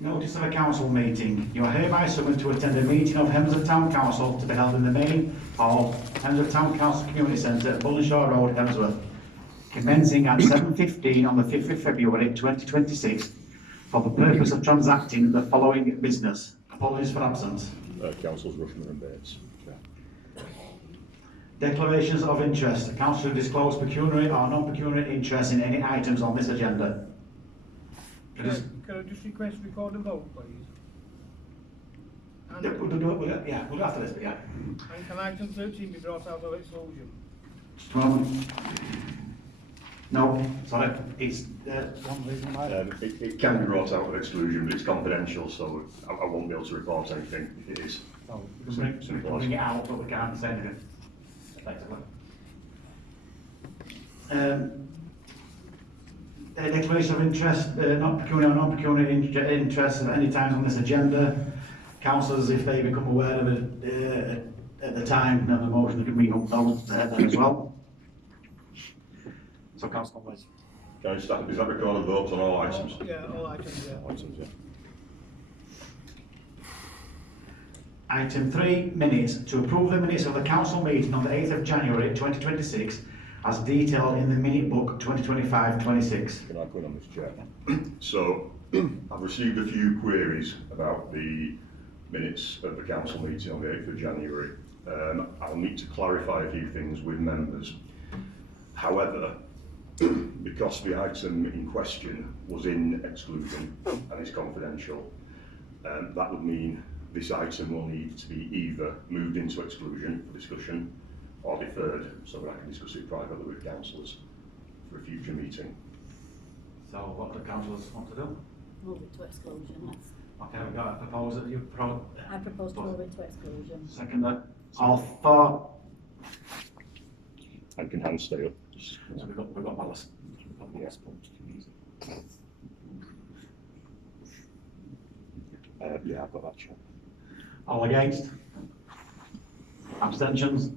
Notice of a council meeting. You are hereby summoned to attend a meeting of Hemsworth Town Council to be held in the main hall, Hemsworth Town Council Community Centre, Bullenshaw Road, Hemsworth, commencing at 7:15 on the 5th of February 2026 for the purpose of transacting the following business. Apologies for absence. Councillors Rushman and Bates. Declarations of interest. The council will disclose pecuniary or non-pecuniary interest in any items on this agenda. Can I just request record and vote, please? Yeah, we'll do after this, but yeah. And can item 13 be brought out of exclusion? Just a moment. No, sorry, it's one reason why. It can be brought out of exclusion, but it's confidential, so I won't be able to report anything if it is. So we can bring it out, but we can't say anything, effectively. A declaration of interest, not pecuniary or non-pecuniary interest at any time on this agenda. Councillors, if they become aware of it at the time, then the motion can be upheld there as well. So, Councillor Conway. Can I start? Is that recorded votes on all items? Yeah, all items, yeah. All items, yeah. Item 3, minutes. To approve the minutes of the council meeting on the 8th of January 2026 as detailed in the minute book 2025-26. Can I come in on this, Chair? So, I've received a few queries about the minutes of the council meeting on the 8th of January. I'll need to clarify a few things with members. However, because the item in question was in exclusion and is confidential, that would mean this item will need to be either moved into exclusion for discussion or deferred so that I can discuss it privately with councillors for a future meeting. So what do councillors want to do? Move it to exclusion, let's. Okay, we've got a proposal. I propose to move it to exclusion. Second, all for. And can hands stay up? So we've got Wallace. Yeah. Yeah, I've got that, Chair. All against? Abstentions?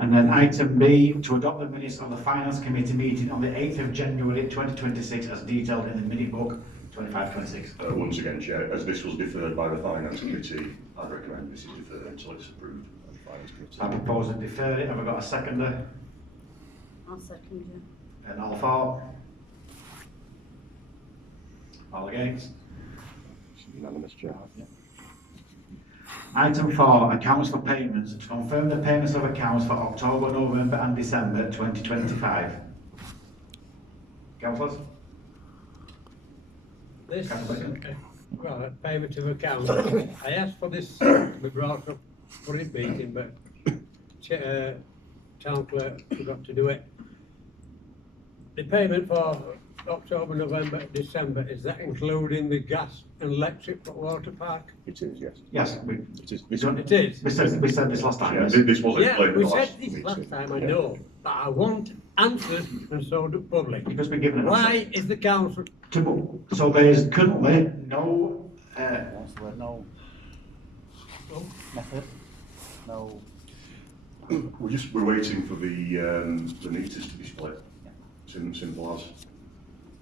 And then item B, to adopt the minutes of the Finance Committee meeting on the 8th of January 2026 as detailed in the minute book 25-26. Once again, Chair, as this was deferred by the Finance Committee, I recommend this is deferred until it's approved by the Finance Committee. I propose to defer it. Have we got a seconder? I'll second you. And all for? All against? It's unanimous, Chair. Yeah. Item 4, accounts for payments. To confirm the payments of accounts for October, November and December 2025. Councillors? This, Councillor well, payment of account. I asked for this to be brought up for a meeting, but town clerk forgot to do it. The payment for October, November, December, is that including the gas and electric for Water Park? It is, yes. Yes, It is. It is. we said this last time. Yeah, Yes. this was Yeah, explained we in the said last this meeting. last time, I Yeah. know, but I want answers and so do public. You've just been given an Why answer. is the council? So there's currently no No method, no. We're waiting for the meters to be split. Simple as.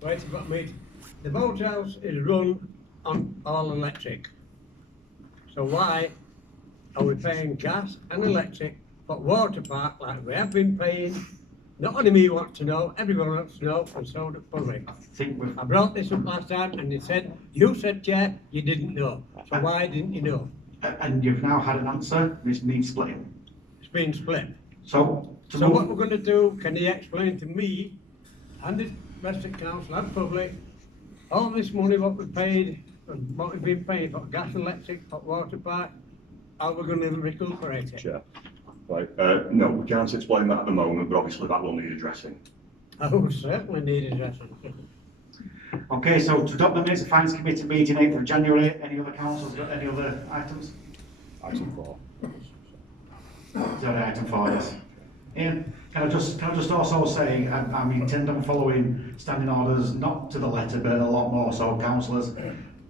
Wait, about me. The boathouse is run on all electric. So why are we paying gas and electric for Water Park like we have been paying? Not only me wants to know, everyone wants to know, and so do public. I brought this up last time and you said, Chair, you didn't know. So why didn't you know? And you've now had an answer, which needs splitting. It's been split. So What we're going to do, can you explain to me and the rest of the council and public, all this money what we paid, and what we've been paying for gas and electric, for Water Park, how we're going to recuperate it? Chair. Right. No, we can't explain that at the moment, but obviously that will need addressing. I will certainly need addressing. Okay, so to adopt the minutes of Finance Committee meeting 8th of January, any other councils got any other items? Item 4. Sorry, item 4, yes. Ian, can I just also say, I intend on following standing orders, not to the letter, but a lot more, so councillors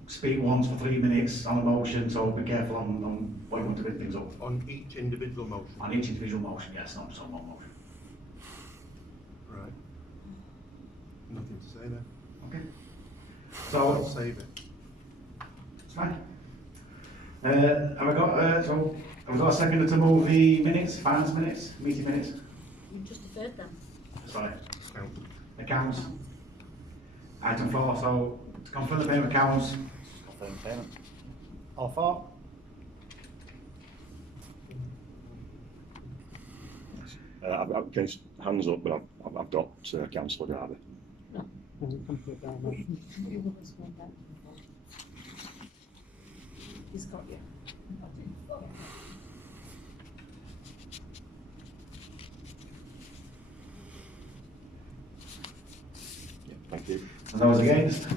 speak once for 3 minutes on a motion, so be careful on what you want to pick things up. On each individual motion? On each individual motion, yes, not just on one motion. Right. Nothing to say there. Okay. I'll So, save it. it's fine. Have I got, have I got a second to move the minutes, finance minutes, meeting minutes? You just deferred them. Sorry. Accounts. Item 4, so to confirm the payment accounts. Confirm payment. All for? I've against hands up, but I've got Councillor Darby. He's got you. Thank you. And those against?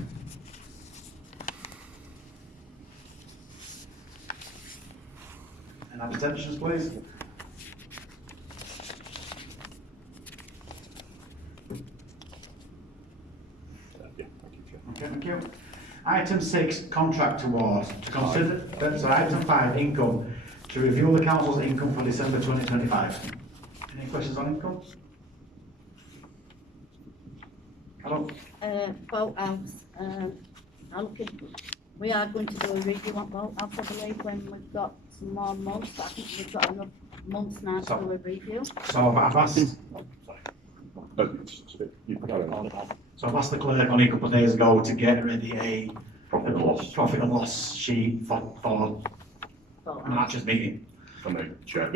And abstentions, please. Yeah, thank you, Chair. Okay, thank you. Item 6, contract awards. To consider, sorry, item 5, income. To review the council's income for December 2025. Any questions on income? Hello? Well, I'm looking, we are going to do a review on both, I believe, when we've got some more months, but I think we've got enough months now to do a review. So I've asked, You carry on. so I've asked the clerk only a couple of days ago to get ready a Profit and loss. profit and loss sheet for But, March's meeting. And then, Chair,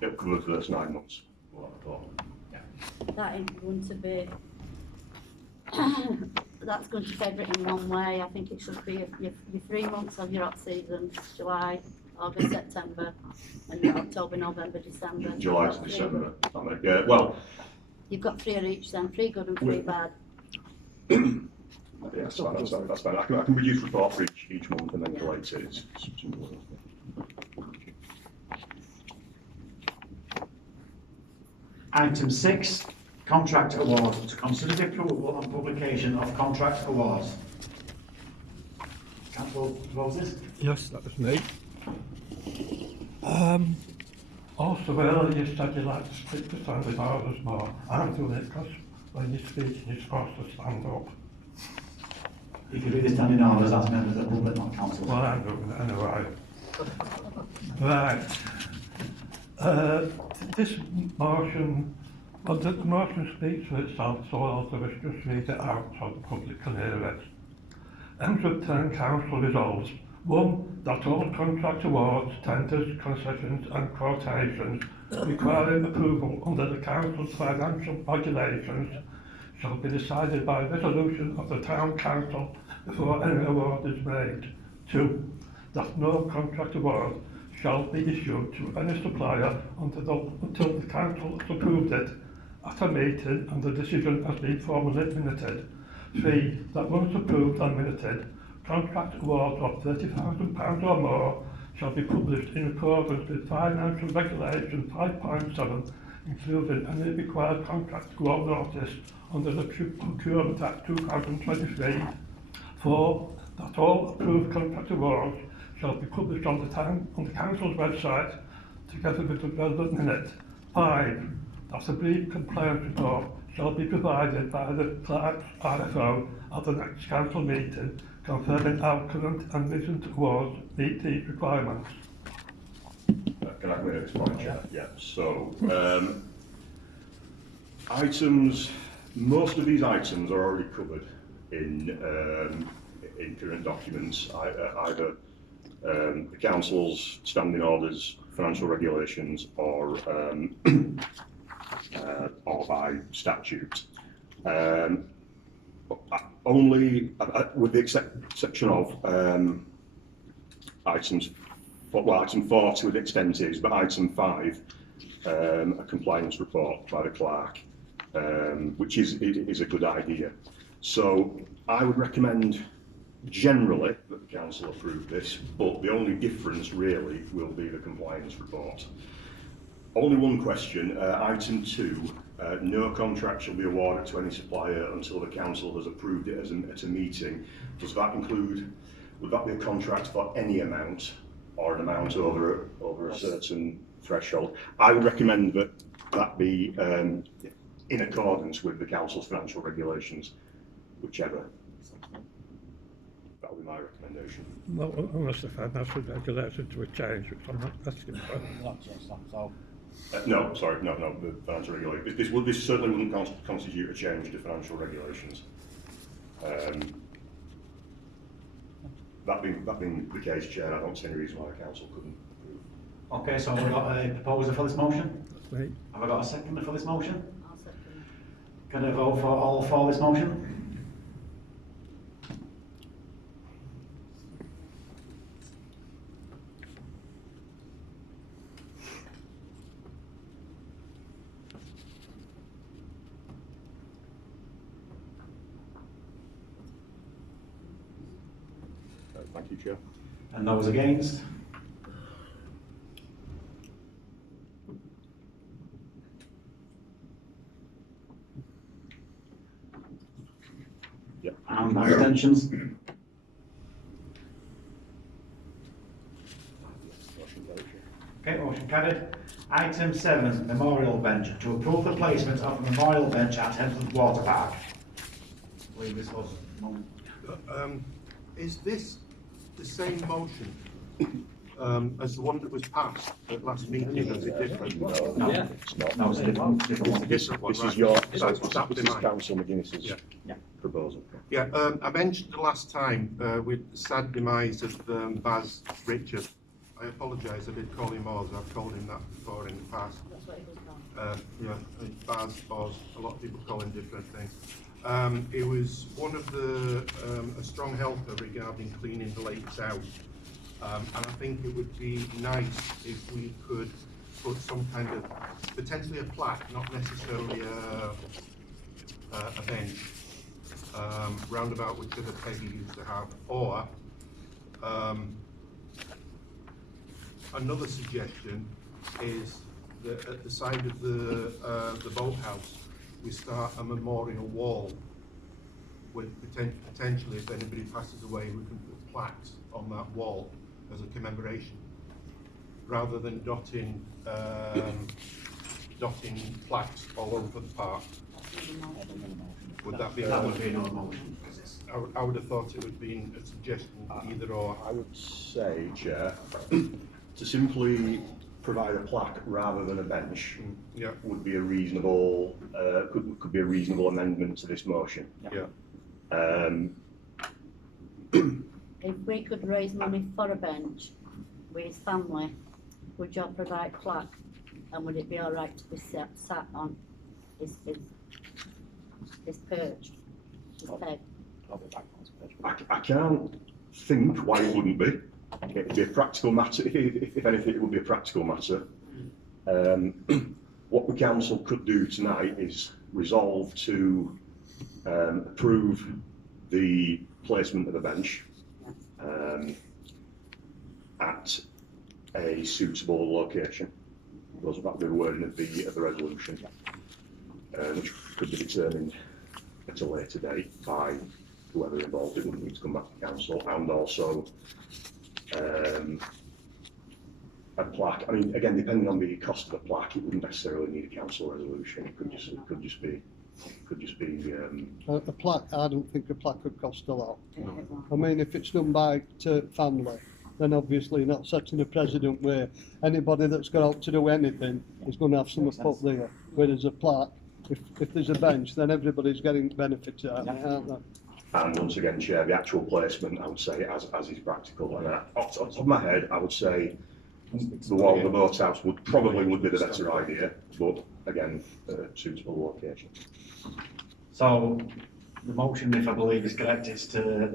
it'll cover the first 9 months. Well, I thought. that is going to be, that's going to favour it in one way. I think it should be your 3 months of your hot season, July, August, September, and your October, November, December. July to December. Yeah, well, You've got 3 of each then, 3 good and 3 bad. yeah, that's fine, that's fine. I can produce a report for each month and then collate it. It's simple. Item 6, contract awards. To consider the approval and publication of contract awards. Councillor Moses? Yes, that was me. Also, earlier you said you'd like to speak to standing orders more. I'm doing it because when you're speaking, you're supposed to stand up. If you read the standing orders, that's members of the public, not council. Well, I'm doing it anyway. Right. This motion, well, the motion speaks for itself, so I'll just read it out so the public can hear it. Hemsworth Town Council resolves: 1. That all contract awards, tenders, concessions and quotations requiring approval under the Council's financial regulations shall be decided by resolution of the Town Council before any award is made. 2. That no contract award shall be issued to any supplier until the Council has approved it at a meeting and the decision has been formally minuted. 3. That once approved and minuted, contract awards of £30,000 or more shall be published in accordance with Financial Regulation 5.7, including any required contract award notice under the Procurement Act 2023. 4. That all approved contract awards shall be published on the Council's website together with the relevant minute. 5. That a brief compliance report shall be provided by the clerk's RFO at the next council meeting confirming our current and recent awards meet these requirements. Can I come in at this point, Chair? Yeah. So, items, most of these items are already covered in current documents, either the council's standing orders, financial regulations, or by statute. Only, with the exception of items, well, item 4 to an extent is, but item 5, a compliance report by the clerk, which is a good idea. So I would recommend generally that the council approve this, but the only difference really will be the compliance report. Only one question, item 2, no contract shall be awarded to any supplier until the council has approved it at a meeting. Does that include, would that be a contract for any amount or an amount over a certain threshold? I would recommend that be in accordance with the council's financial regulations, whichever. That would be my recommendation. Well, unless the financial regulations were changed, which I'm not asking for. Not just that, so. No, sorry, no, the financial regulations. This certainly wouldn't constitute a change to financial regulations. That being the case, Chair, I don't see any reason why the council couldn't approve. Okay, so have we got a proposer for this motion? Right. Have I got a seconder for this motion? I'll second. Can I vote for all for this motion? Thank you, Chair. And those against? Yep. And abstentions? Motion carried, Chair. Okay, motion carried. Item 7, memorial bench. To approve the placement of a memorial bench at Hemsworth Water Park. I believe this was. Is this the same motion as the one that was passed at last meeting, or is it different? No, Yeah. It's not. no, it's a different It's a one. different one, This right. is your, So this is Councillor McGuinness's Yeah. proposal. Yeah, I mentioned the last time, with the sad demise of Baz Richard. I apologise, I did call him Oz, I've called him that before in the past. That's what it was called. Yeah, Baz, Oz, a lot of people call him different things. It was one of the, a strong helper regarding cleaning the lakes out. And I think it would be nice if we could put some kind of, potentially a plaque, not necessarily a bench, roundabout which other Peggy used to have, or another suggestion is that at the side of the boathouse, we start a memorial wall with potentially, if anybody passes away, we can put plaques on that wall as a commemoration, rather than dotting plaques all over the park. Would that be? That would be another motion. I would have thought it would be a suggestion, either or. I would say, Chair, to simply provide a plaque rather than a bench Yeah, would be a reasonable, could be a reasonable amendment to this motion. yeah. If we could raise money for a bench with his family, would you provide plaque? And would it be all right to be sat on his perch, his peg? I'll be back on this page. I can't think why it wouldn't be. It'd be a practical matter, if anything, it would be a practical matter. What the council could do tonight is resolve to approve the placement of a bench at a suitable location. That would be the wording of the resolution, which could be determined at a later date by whoever involved. It wouldn't need to come back to council, and also a plaque. I mean, again, depending on the cost of the plaque, it wouldn't necessarily need a council resolution. It could just be. A plaque, I don't think a plaque could cost a lot. No. I mean, if it's done by to family, then obviously you're not setting a precedent where anybody that's got out to do anything is going to have something put there. Whereas a plaque, if there's a bench, then everybody's getting benefits out of it, aren't they? And once again, Chair, the actual placement, I would say, as is practical. And off the top of my head, I would say the wall of the boathouse would be the better idea, but again, suitable location. So, the motion, if I believe is correct, is to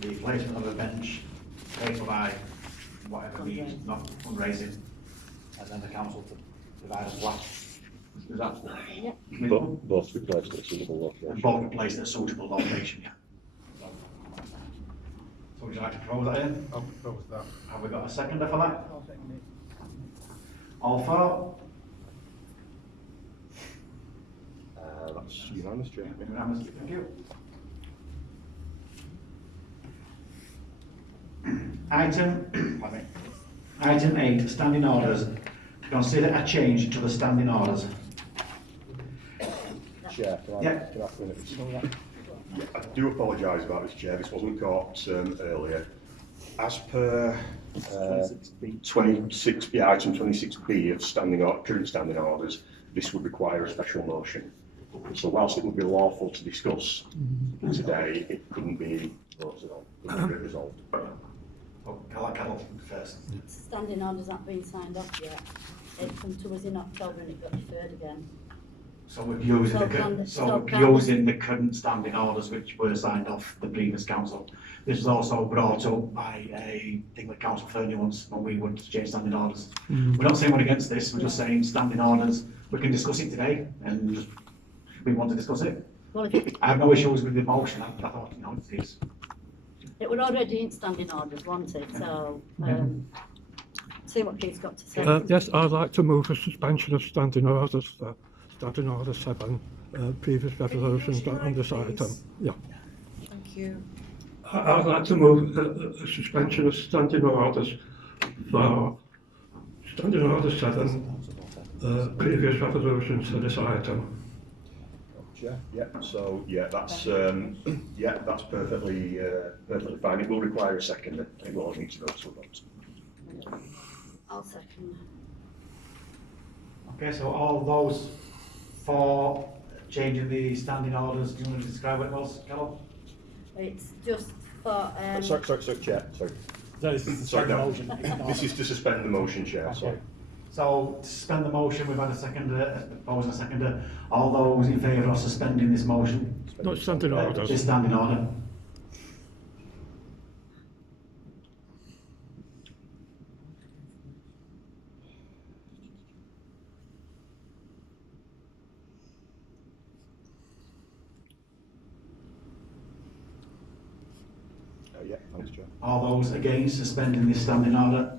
the placement of a bench paid for by whatever means, not fundraising, and then the council to provide a plaque. Is that? Yeah. Both be placed at a suitable location. And both be placed at a suitable location, yeah. So would you like to propose that in? I'll propose that. Have we got a seconder for that? All for? That's unanimous, Chair. Unanimous, thank you. Item 8, standing orders. To consider a change to the standing orders. Chair, Yeah. can I finish? Yeah, I do apologise about this, Chair. This wasn't caught earlier. As per 26, yeah, item 26B of current standing orders, this would require a special motion. So whilst it would be lawful to discuss today, it couldn't be voted on, couldn't be resolved. Oh, Carol first. Standing orders aren't been signed off yet. It come to us in October and it got deferred again. So we're using using the current standing orders which were signed off the previous council. This was also brought up by a thing that Council Fernie once when we wanted to change standing orders. We're not saying we're against this, we're just saying standing orders, we can discuss it today and we want to discuss it. Well, I have no issues with the motion, I thought, you know, it is. it was already in standing orders, wasn't it? So, see what Keith's got to say. Yes, I'd like to move a suspension of standing orders, standing order 7, previous resolutions on this item. Yeah. Thank you. I'd like to move a suspension of standing orders for standing order 7, previous resolutions for this item. Chair? Yeah, so yeah, that's perfectly perfectly fine. It will require a second. It will need to go to a vote. I'll second. Okay, so all those for changing the standing orders, do you want to describe what it was, Carol? It's just for, Sorry, Chair. Sorry. No, this is the Sorry, no. motion. This is to suspend the motion, Chair. Okay. Sorry. So to suspend the motion, we've had a seconder, proposing a seconder. All those in favour of suspending this motion? Not standing orders. This standing order. Yeah, thanks, Chair. All those against suspending this standing order?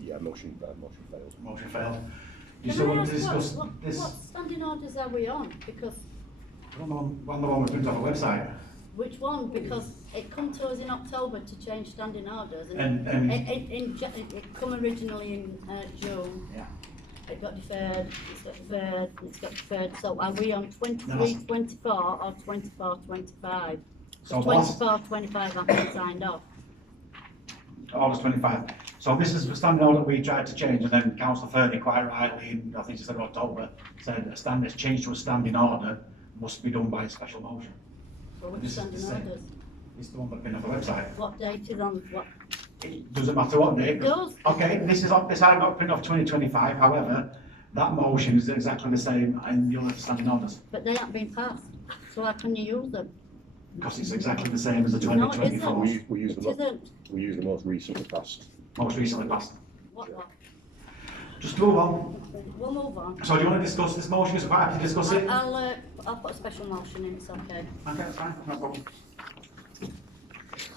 Yeah, motion failed. Motion failed. Do you Can still I want to ask discuss what this? standing orders are we on? Because, On the one we printed off the website. which one? Because it come to us in October to change standing orders And- it come originally in June. Yeah. It got deferred, it's got deferred, so are we on 23, No, 24 or 24, 25? So 24, 25 have been signed off. August 25. So this is the standing order we tried to change, and then Councillor Fernie quite rightly, in, I think she said October, said a standard change to a standing order must be done by a special motion. So which This is the standing same. orders? It's the one that's been on the website. What date is on, what? It doesn't matter what date. It does. Okay, this I got printed off 2025, however, that motion is exactly the same in the other standing orders, But they haven't been passed, so how can you use them? because it's exactly the same as the No, it 2024, isn't. We use It the isn't. we use the most recently passed. most recently passed. What? Just move on. We'll move on. So do you want to discuss this motion? Is quite happy to discuss it? I'll put a special motion in, it's okay. Okay, that's fine, no problem.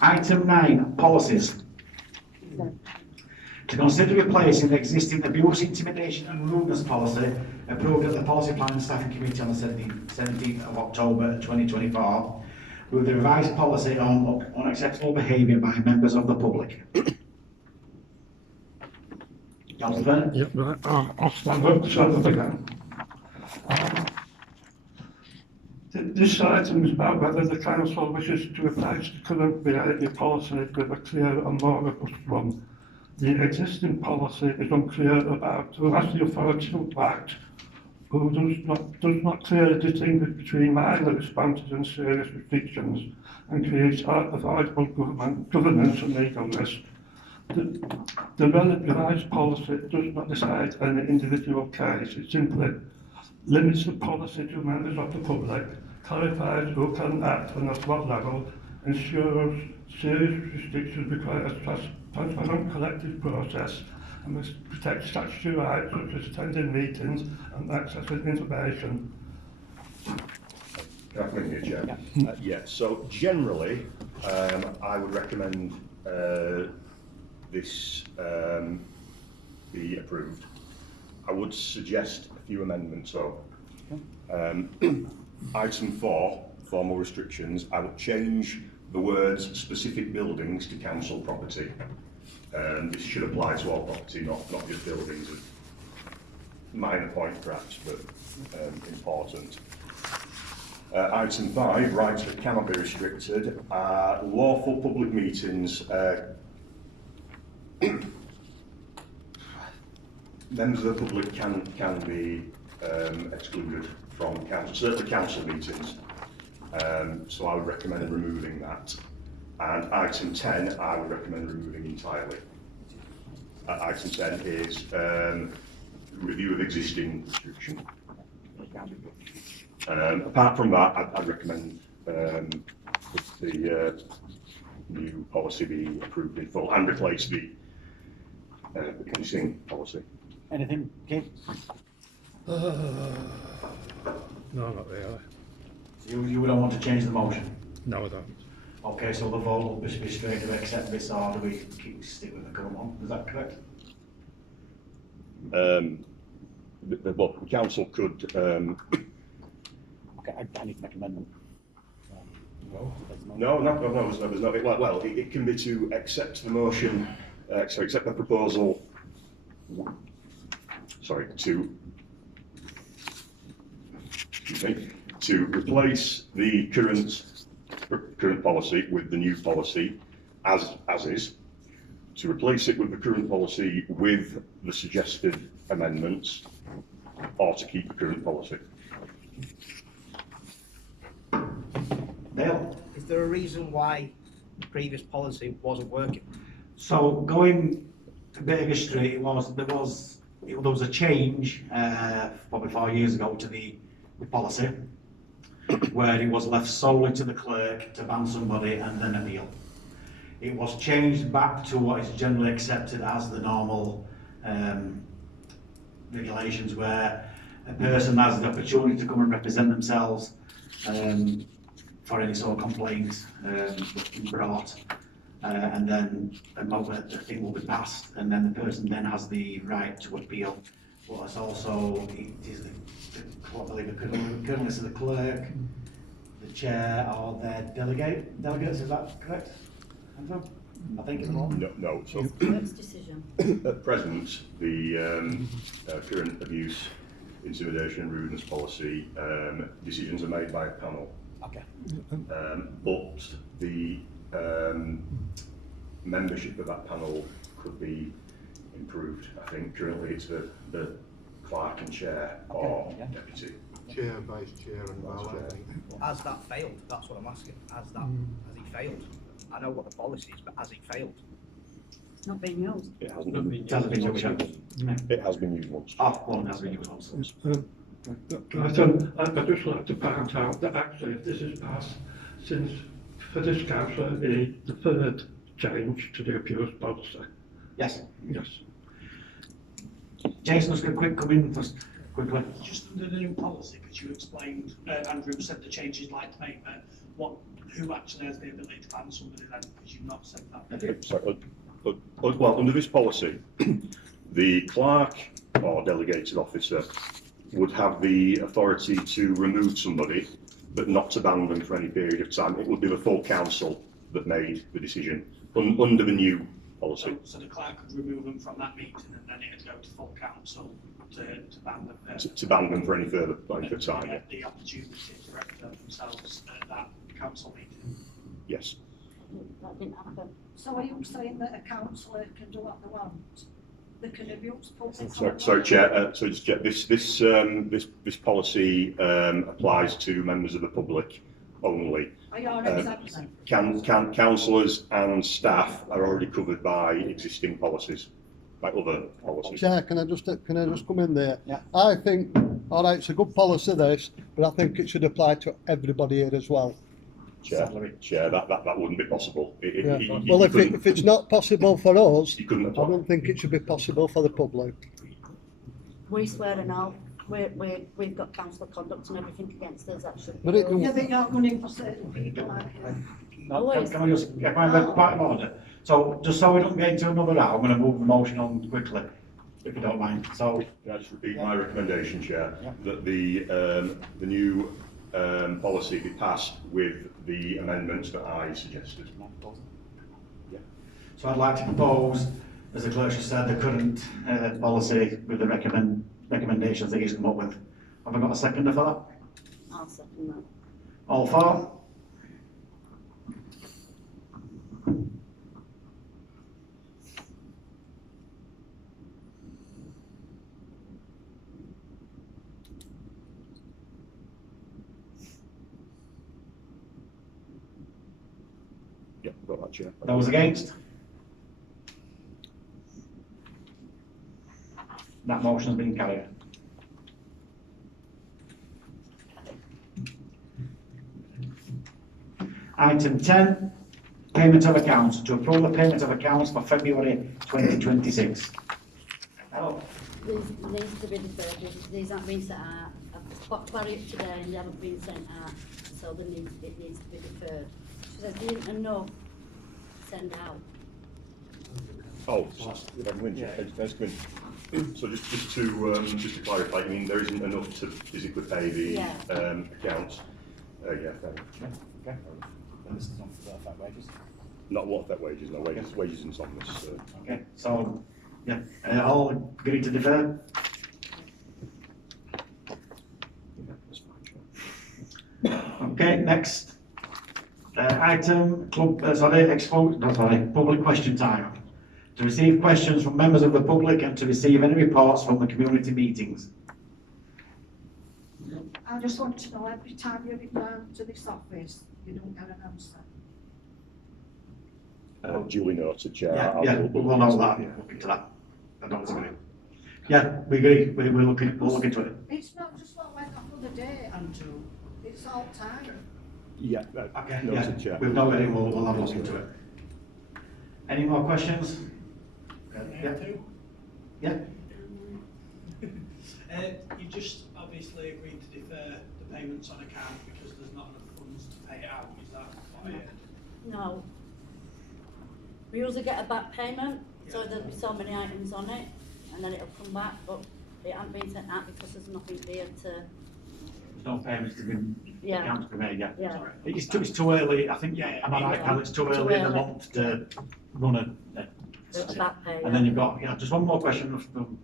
Item 9, policies. To consider replacing the existing abuse, intimidation and rudeness policy approved at the Policy Planning Staffing Committee on the 17th of October 2024 with the revised policy on unacceptable behaviour by members of the public. Councillor Bennett? Yeah, right. I'll stand up again. This item is about whether the council wishes to replace the current behaviour policy with a clearer and more robust one. The existing policy is unclear about who has the authority to act, who does not clearly distinguish between minor responses and serious restrictions, and creates avoidable governance and legalness. The revised policy does not decide any individual case, it simply limits the policy to members of the public, clarifies who can act and at what level, ensures serious restrictions require a transparent collective process, and must protect statutory rights such as attending meetings and accessing information. Can I come in here, Chair? Yeah, so generally, I would recommend this be approved. I would suggest a few amendments though. Item 4, formal restrictions, I would change the words specific buildings to council property. This should apply to all property, not just buildings. Minor point perhaps, but important. Item 5, rights that cannot be restricted. Lawful public meetings. Members of the public can be excluded from council, certainly council meetings. So I would recommend removing that. And item 10, I would recommend removing entirely. Item 10 is review of existing restriction. Apart from that, I'd recommend the new policy be approved in full and replace the existing policy. Anything, Keith? No, not really. So you don't want to change the motion? No, I don't. Okay, so the vote will be straight to accept this, or do we stick with the current one? Is that correct? Well, the council could. Okay, I need to make an amendment. No, there's not. Well, it can be to accept the motion, accept the proposal. Sorry, to replace the current policy with the new policy as is, to replace it with the current policy with the suggested amendments, or to keep the current policy. Dale? Is there a reason why the previous policy wasn't working? So going to Baker Street, there was a change probably 4 years ago to the policy, where it was left solely to the clerk to ban somebody and then appeal. It was changed back to what is generally accepted as the normal regulations, where a person has the opportunity to come and represent themselves for any sort of complaint brought, and then the thing will be passed, and then the person then has the right to appeal. But it's also, it is the goodness of the clerk, the chair, or their delegates, is that correct, Andrew? I think it's all. No. So Clerk's decision. at present, the current abuse, intimidation, and rudeness policy decisions are made by a panel. Okay. But the membership of that panel could be improved. I think currently it's the clerk and chair, or Okay, yeah. deputy. Chair, vice chair and valet, I think. Has that failed? That's what I'm asking. Has he failed? I know what the policy is, but has he failed? It's not being used. It hasn't been used. It hasn't been used. It has been used once. One has been used also. I'd just like to point out that actually, if this is passed, since for this council, the third change to the abuse policy. Yes. Yes. Jason, let's get quick, come in first, quickly. Just under the new policy, because you explained, Andrew said the changes you'd like to make, but who actually has the ability to ban somebody then, because you've not said that. Sorry, well, under this policy, the clerk or delegated officer would have the authority to remove somebody, but not to ban them for any period of time. It would be the full council that made the decision under the new policy. So the clerk could remove them from that meeting, and then it'd go to full council to ban them. To ban them for any further length of time. Get the opportunity to represent themselves at that council meeting. Yes. That didn't happen. So are you saying that a councillor can do what they want? They can abuse public? Sorry, Chair. So just check. This policy applies to members of the public only. Are you already exempting? Councillors and staff are already covered by existing policies, by other policies. Chair, can I just come in there? Yeah. I think, all right, it's a good policy this, but I think it should apply to everybody here as well. Chair, that wouldn't be possible. Well, if it's not possible for us, you couldn't I apply. don't think it should be possible for the public. We swear an oath. We've got council conduct and everything against us, that should be. But it can- Yeah, but you're running for certain people, aren't you? No, can I just get my point of order? So, just so we don't get into another row, I'm going to move the motion on quickly. if you don't mind. So, Can I just repeat my recommendation, Chair? Yeah. That the new policy be passed with the amendments that I suggested. so I'd like to propose, as the clerk just said, the current policy with the recommendations that he's come up with. Have I got a seconder for that? I'll second that. All for? Yeah, got that, Chair. Those against? That motion has been carried. Item 10, payment of accounts. To approve the payment of accounts for February 2026. Oh, These needs to be deferred, these haven't been sent out. I've got Clary up today and they haven't been sent out, so it needs to be deferred. She said there isn't enough to send out. Oh, so just to clarify, I mean, there isn't enough to physically pay the Yeah. accounts? Yeah, fair enough. Okay. And this is not for affect wages. Not what affect wages, no, wages and something. okay, so, yeah, all agree to defer? Okay, next. Item, public question time. To receive questions from members of the public and to receive any reports from the community meetings. I just want to know, every time you ring down to this office, you don't get an answer. Duly noted, Chair. Yeah, we'll know that, look into that. I don't disagree. Yeah, we agree, we'll look into it. It's not just what went off the other day, Andrew, it's all time. Yeah, Okay, noted, yeah, Chair. we've noted it, we'll have a look into it. Any more questions? Yeah. Yeah. You just obviously agreed to defer the payments on account because there's not enough funds to pay it out, is that what I heard? No. We usually get a back payment, so there'll be so many items on it, and then it'll come back, but it hasn't been sent out because there's nothing there to, There's no payments to be, Yeah. accounts to be made, yeah. Yeah. Sorry. It's too early, I think, Yeah, am I right, yeah. Cal, it's too Too early in the early. month to run a back pay. and then you've got, just one more question from,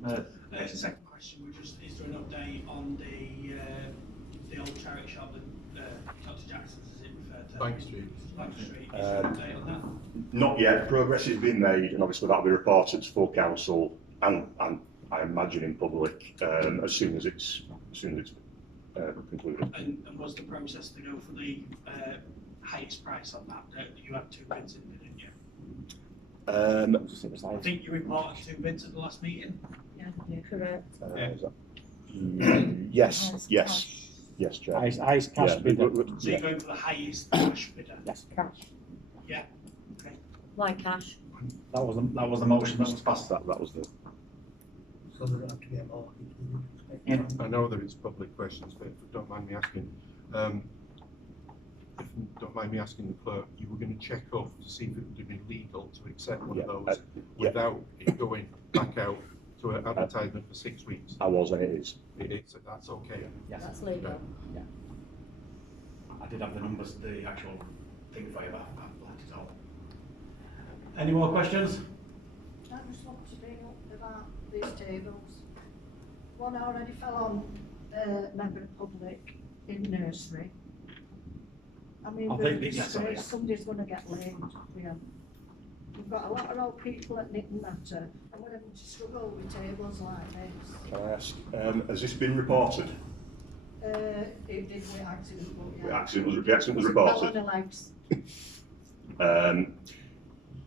Second question, is there an update on the old charity shop that Dr. Jackson's, is it referred to? Bank Street. Bank Street, is there an update on that? Not yet. Progress has been made, and obviously that'll be reported to full council and I imagine in public as soon as it's concluded. And was the process to go for the highest price on that? You had two bids in, didn't you? I think you reported two bids at the last meeting. Yeah, correct. Yes, Chair. Highest cash bidder. So you're going for the highest cash bidder? Yes, cash. Yeah, okay. Why cash? that was the motion that was passed. That was the. So they don't have to get more. Yeah. I know that it's public questions, but if you don't mind me asking, if you don't mind me asking the clerk, you were going to check up to see if it would be legal to accept one of those without it going back out to an advertisement for 6 weeks. I was, and it is. It is, that's okay. Yes. That's legal. Yeah. I did have the numbers, the actual thing for you, but I've left it all. Any more questions? I just want to bring up about these tables. One already fell on member of public in nursery. I mean, I think it's- sorry. somebody's going to get lamed here. We've got a lot of old people at Nitten Matter, and we're having to struggle with tables like this. Can I ask, has this been reported? It did with accident, but yeah. The accident was reported. Fell on the legs.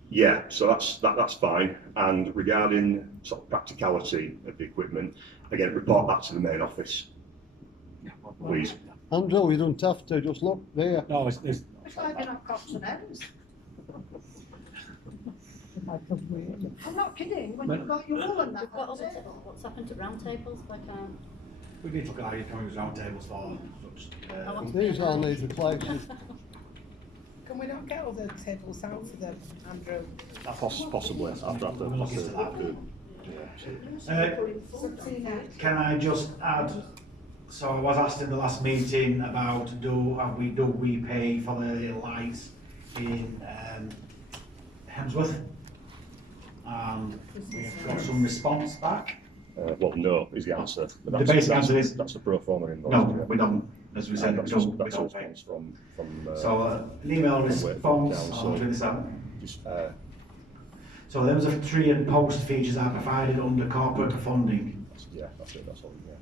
Yeah, so that's fine. And regarding sort of practicality of the equipment, again, report that to the main office, please. Andrew, you don't have to, just look there. No, it's It's like you're not cops and ends. I'm not kidding, when you've got your wool and that We've got on the other table. what's happened to round tables? Like, We need to look at how you can use round tables for such. I want to be These all need replacing. Can we not get other tables out for them, Andrew? Possibly, after We'll look into that. Can I just add, so I was asked in the last meeting about do we pay for the lights in Hemsworth? And we've got some response back. Well, no, is the answer. But The basic answer is that's the pro forma invoice. no, we don't. As we said, that's we just, don't, we that's a don't pay. response from So an email response, down, I'll do this out. just, So there was a tree and post features are provided under corporate funding. yeah, that's it, that's all, yeah.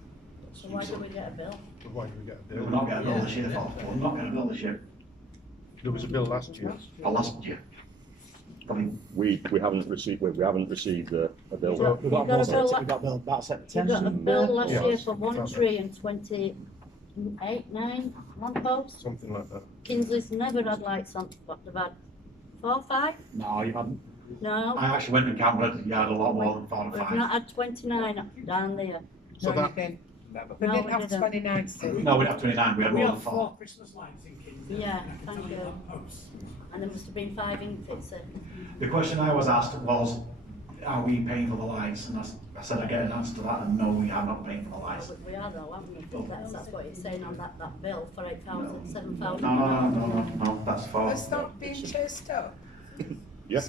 So why do we get a bill? Why do we get a We'll bill? not get a bill this year, we'll not get a bill this year, There was a bill last year. or last year. Probably. We haven't received a bill. So We got a got a bill, bill, we got a bill about we September. got a bill last Yeah. year for one Yes. tree and 28, 9 lamp posts. Something like that. Kingsley's never had lights on, what, they've had 4, 5? No, you haven't. No, I actually went and counted, you had a lot more than 4 or we've 5. not had 29 down there. So No, that, you didn't. Never. We No, didn't we have didn't. 29 still. No, we didn't have 29, we had We more have than 4 4. Christmas lights in Kingston. Yeah, and thank 20 you. lampposts. And there must have been 5 infants there. The question I was asked was, are we paying for the lights? And I said I get an answer to that, and no, we are not paying for the lights. We are though, haven't we? That's what it's saying on that bill for 8,000, 7,000. No, that's for It's not being chased up. Yeah,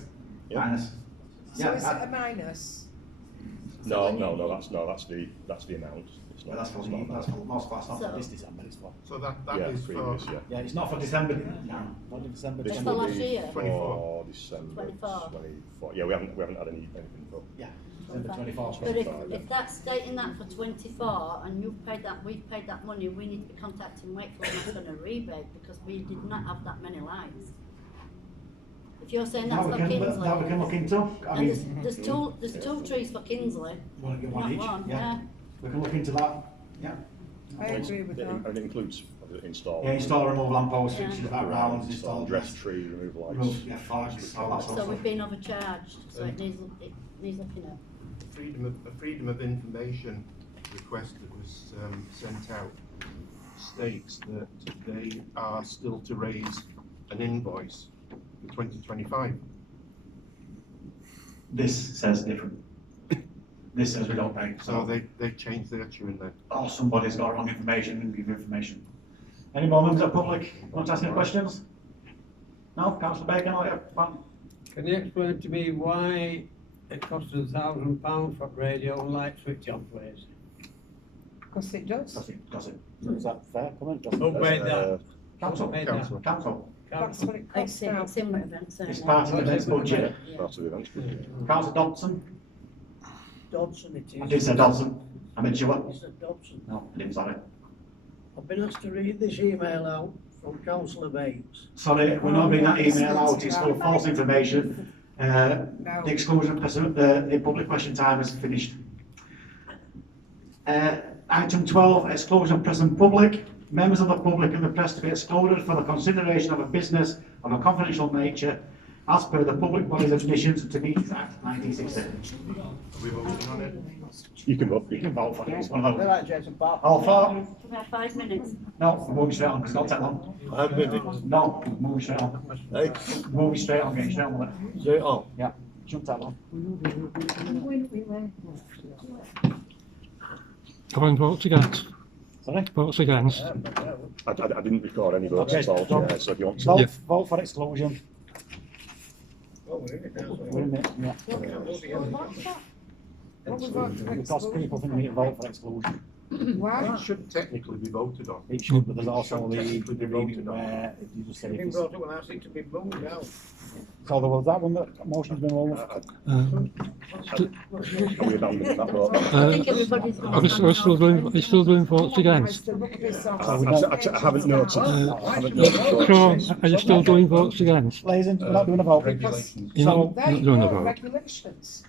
yeah. minus. So Yeah, is it a minus? No, that's the amount. It's But not, that's for it's not that's that. for most class, not So- for this December, it's for. so that Yeah, is for previous, yeah. Yeah, it's not for December, no. Not in December. This Just will for last be year? 24. For December 24. 24. Yeah, we haven't had anything for. Yeah, December 24th. But if that's stating that for 24 and you've paid that, we've paid that money, we need to be contacting Wakefield and ask for a rebate because we did not have that many lights. If you're saying that's That for we Kingsley, can look into. I and mean, there's two trees for Kingsley, we'll get not one each, one, yeah. yeah. We can look into that, yeah. I agree with that. And it includes install. Yeah, install remove lamppost Yeah. fixtures, backgrounds, Install install dress tree, remove lights. remove, yeah, flags, all that sort So of we've stuff. been overcharged, so it needs looking at. Freedom of information request that was sent out states that they are still to raise an invoice for 2025. This says different. This says we don't pay, So so, they changed their tune then. or somebody's got wrong information and give information. Any more members of the public want to ask any questions? No, Councillor Bacon, or yeah, Can you explain to me why it costs £1,000 for radio and light switch on, please? Because it does. does it? Is that fair comment? Who made that? Council, Who made that? Council. council. That's what it costs now. It's in events, It's isn't part of the What's events it? budget. Yeah. Part of the events. Councillor Dodson, Dodson it is. I did say Dodson, I meant you what? Is it Dodson? No, I didn't, sorry. I've been asked to read this email out from Councillor Bates. Sorry, we're not reading that email out, it's full of false information. The exclusion of person, the public question time is finished. Item 12, exclusion of present public. Members of the public and the press to be excluded for the consideration of a business of a confidential nature as per the Public Bodies Definitions to Meetings Act 1960. Are we voting on it? You can vote. Vote for it, it's one of those. Right, Jason Park. All for? Can we have 5 minutes? No, we're moving straight on, because it's not that long. No, we're moving straight on. Moving straight on, getting straight on with it. Straight on. Yeah, shouldn't take long. Come on, votes against. Sorry? Votes against. I didn't record any votes Okay, at all, so- Chair, so if you want to. Vote, vote for exclusion. Oh, we're in it now. We're in it, yeah. Because people think we need to vote for exclusion. Why? It should technically be voted on. It should, but there's also the Technically be reading voted on. where you just said It's it been is. brought up and asked it to be moved out. So there was that one, that motion's been rolled. Are we abandoning that vote? I think everybody's. We're still doing votes against. I haven't noticed. I haven't noticed. Sean, are you still doing votes against? Ladies and, we're not doing a vote. Regulations. You're not So, not doing a vote. regulations.